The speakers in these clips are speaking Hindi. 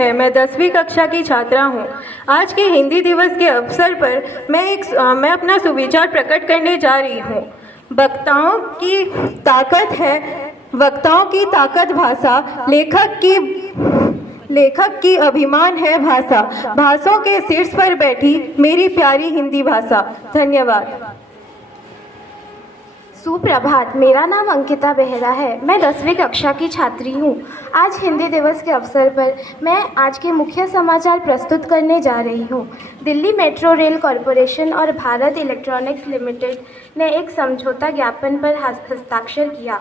है। मैं 10वीं कक्षा की छात्रा हूँ। आज के हिंदी दिवस के अवसर पर मैं अपना सुविचार प्रकट करने जा रही हूँ। वक्ताओं की ताकत भाषा, लेखक की अभिमान है भाषा, भाषाओं के शीर्ष पर बैठी मेरी प्यारी हिंदी भाषा। धन्यवाद। सुप्रभात। मेरा नाम अंकिता बेहरा है। मैं 10वीं कक्षा की छात्री हूँ। आज हिंदी दिवस के अवसर पर मैं आज के मुख्य समाचार प्रस्तुत करने जा रही हूँ। दिल्ली मेट्रो रेल कॉरपोरेशन और भारत इलेक्ट्रॉनिक्स लिमिटेड ने एक समझौता ज्ञापन पर हस्ताक्षर किया।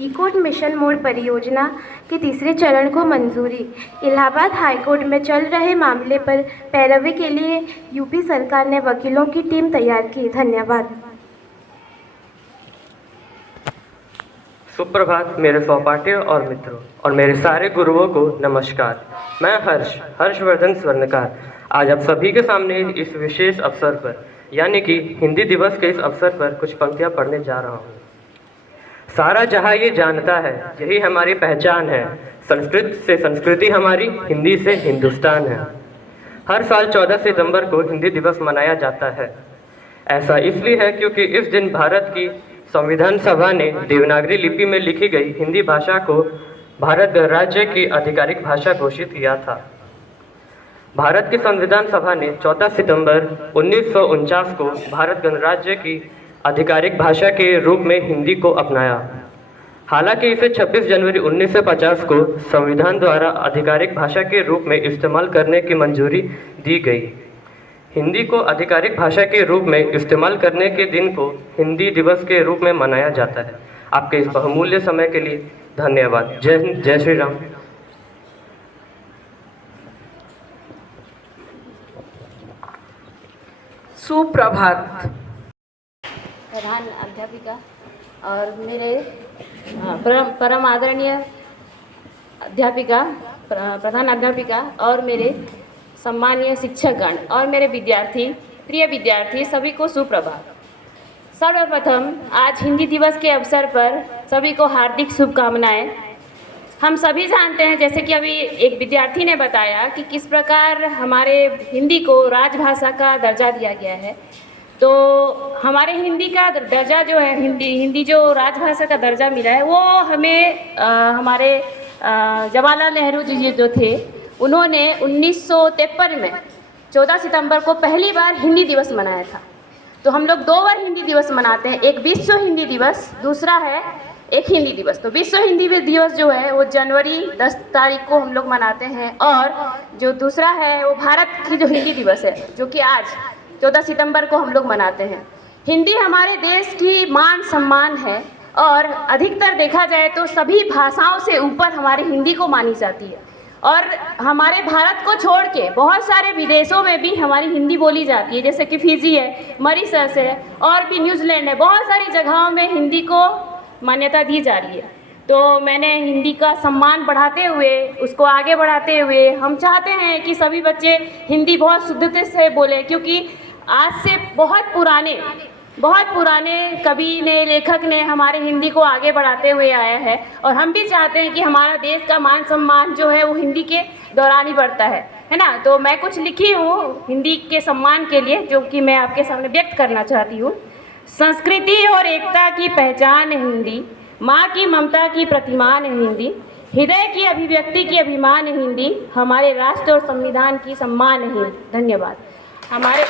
इकोट मिशन मोड परियोजना के तीसरे चरण को मंजूरी। इलाहाबाद हाईकोर्ट में चल रहे मामले पर पैरवी के लिए यूपी सरकार ने वकीलों की टीम तैयार की। धन्यवाद। सुप्रभात मेरे सहपाठियों और मित्रों और मेरे सारे गुरुओं को नमस्कार। मैं हर्षवर्धन स्वर्णकार आज आप सभी के सामने इस विशेष अवसर पर यानी कि हिंदी दिवस के इस अवसर पर कुछ पंक्तियां पढ़ने जा रहा हूँ। सारा जहां ये जानता है यही हमारी पहचान है, संस्कृत से संस्कृति हमारी, हिंदी से हिंदुस्तान है। हर साल 14 सितंबर को हिंदी दिवस मनाया जाता है। ऐसा इसलिए है क्योंकि इस दिन भारत की संविधान सभा ने देवनागरी लिपि में लिखी गई हिंदी भाषा को भारत गणराज्य की आधिकारिक भाषा घोषित किया था। भारत की संविधान सभा ने 14 सितंबर 1949 को भारत गणराज्य की आधिकारिक भाषा के रूप में हिंदी को अपनाया। हालांकि इसे 26 जनवरी 1950 को संविधान द्वारा आधिकारिक भाषा के रूप में इस्तेमाल करने की मंजूरी दी गई। हिंदी को आधिकारिक भाषा के रूप में इस्तेमाल करने के दिन को हिंदी दिवस के रूप में मनाया जाता है। आपके इस बहुमूल्य समय के लिए धन्यवाद। जय हिंद, जय श्री राम। सुप्रभात। प्रधान अध्यापिका और मेरे परम आदरणीय अध्यापिका, प्रधान अध्यापिका और मेरे सम्मानीय शिक्षकगण और मेरे प्रिय विद्यार्थी सभी को सुप्रभात। सर्वप्रथम आज हिंदी दिवस के अवसर पर सभी को हार्दिक शुभकामनाएं। हम सभी जानते हैं, जैसे कि अभी एक विद्यार्थी ने बताया कि किस प्रकार हमारे हिंदी को राजभाषा का दर्जा दिया गया है। तो हमारे हिंदी का दर्जा जो है, हिंदी जो राजभाषा का दर्जा मिला है, वो हमें हमारे जवाहरलाल नेहरू जी जो थे, उन्होंने 1953 में 14 सितंबर को पहली बार हिंदी दिवस मनाया था। तो हम लोग 2 बार हिंदी दिवस मनाते हैं, एक विश्व हिंदी दिवस, दूसरा है एक हिंदी दिवस। तो विश्व हिंदी दिवस जो है वो जनवरी 10 तारीख को हम लोग मनाते हैं, और जो दूसरा है वो भारत की जो हिंदी दिवस है, जो कि आज 14 सितंबर को हम लोग मनाते हैं। हिंदी हमारे देश की मान सम्मान है, और अधिकतर देखा जाए तो सभी भाषाओं से ऊपर हमारी हिंदी को मानी जाती है। और हमारे भारत को छोड़ के बहुत सारे विदेशों में भी हमारी हिंदी बोली जाती है, जैसे कि फिजी है, मॉरिशस है, और भी न्यूजीलैंड है। बहुत सारी जगहों में हिंदी को मान्यता दी जा रही है। तो मैंने हिंदी का सम्मान बढ़ाते हुए, उसको आगे बढ़ाते हुए, हम चाहते हैं कि सभी बच्चे हिंदी बहुत शुद्धता से बोलें, क्योंकि आज से बहुत पुराने कवि ने, लेखक ने हमारे हिंदी को आगे बढ़ाते हुए आया है। और हम भी चाहते हैं कि हमारा देश का मान सम्मान जो है वो हिंदी के दौरान ही बढ़ता है ना। तो मैं कुछ लिखी हूँ हिंदी के सम्मान के लिए, जो कि मैं आपके सामने व्यक्त करना चाहती हूँ। संस्कृति और एकता की पहचान है हिंदी, माँ की ममता की प्रतिमान है हिंदी, हृदय की अभिव्यक्ति की अभिमान है हिंदी, हमारे राष्ट्र और संविधान की सम्मान है हिंदी। धन्यवाद। हमारे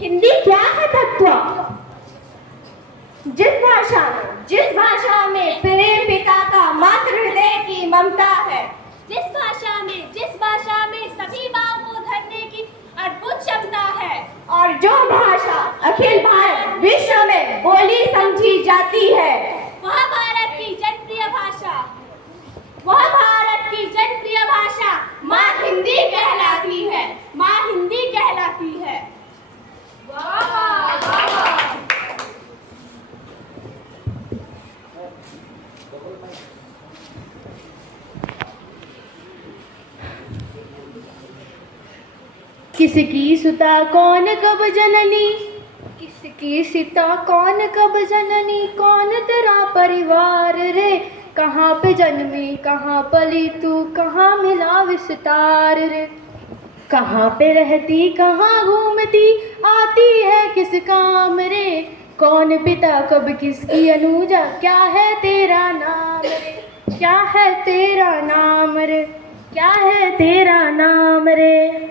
हिंदी क्या है तत्व? जिस भाषा में प्रेम पिता का मातृ हृदय की ममता है, जिस भाषा में सभी भाव को धरने की अद्भुत क्षमता है। और जो भाषा अखिल भारत विश्व में बोली समझी जाती है, वह भारत की जनप्रिय भाषा, वह भारत की जनप्रिय भाषा माँ हिंदी कहलाती है, माँ हिंदी कहलाती है। किसकी सुता कौन कब जननी, किसकी सीता कौन कब जननी, कौन तेरा परिवार रे, कहाँ पे जन्मी कहाँ पली तू, कहाँ मिला विस्तार रे, कहाँ पे रहती कहाँ घूमती, आती है किस काम रे, कौन पिता कब किसकी अनुजा, क्या है तेरा नाम रे, क्या है तेरा नाम रे, क्या है तेरा नाम रे।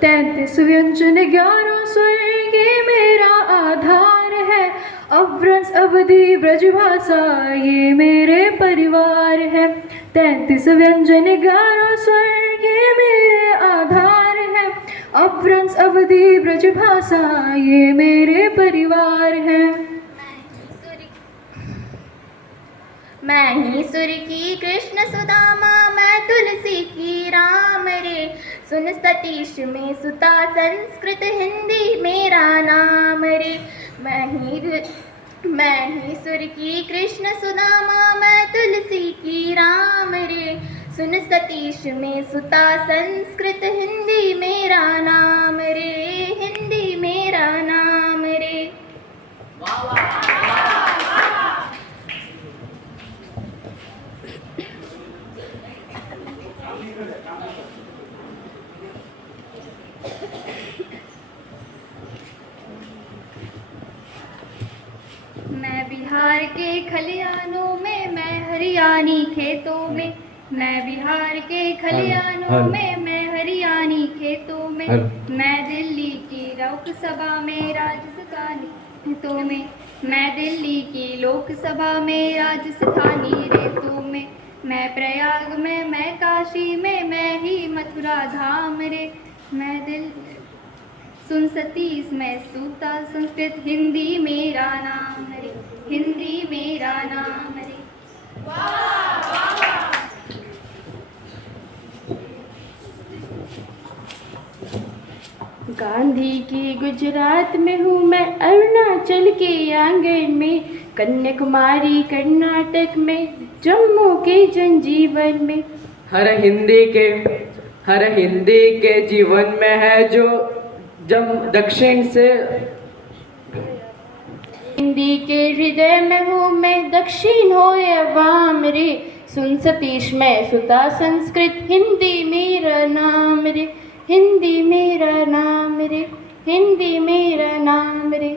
तैंतीस व्यंजन 11 स्वर ये मेरा आधार है, अवरस अवधि ब्रजभाषा ये मेरे परिवार है। 33 व्यंजन 11 स्वर ये मेरे आधार है, अवरस अवधि ब्रजभाषा ये मेरे परिवार है। मैं ही सुर की कृष्ण सुदामा, मैं तुलसी की राम रे, सुन सतीश में सुता संस्कृत हिंदी मेरा नाम रे। मैं ही सुर की कृष्ण सुदामा, मैं तुलसी की राम रे, सुन सतीश में सुता संस्कृत हिंदी मेरा नाम रे, हिंदी मेरा नाम रे। मैं बिहार के खलियानों में, मैं हरियाणी खेतों में, मैं बिहार के खलियानों में, मैं हरियाणी खेतों में, मैं दिल्ली की लोकसभा में राजस्थानी रेतों में, मैं दिल्ली की लोकसभा में राजस्थानी रेतों में, मैं प्रयाग में, मैं काशी में, मैं ही मथुरा धाम रे, मैं दिल सुन सतीश में सूता संस्कृत हिंदी मेरा नाम रे, हिंदी मेरा नाम रे। गांधी की गुजरात में हूँ मैं, अरुणाचल के आंगन में, कन्याकुमारी कर्नाटक में, जम्मू के जनजीवन में। हर हिंदी के जीवन में है जो दक्षिण से, हिंदी के हृदय में हूँ मैं, दक्षिण हो या वाम रे, सुन सतीश में सुता संस्कृत हिंदी मेरा नाम रे, हिंदी मेरा नाम रे, हिंदी मेरा नाम रे।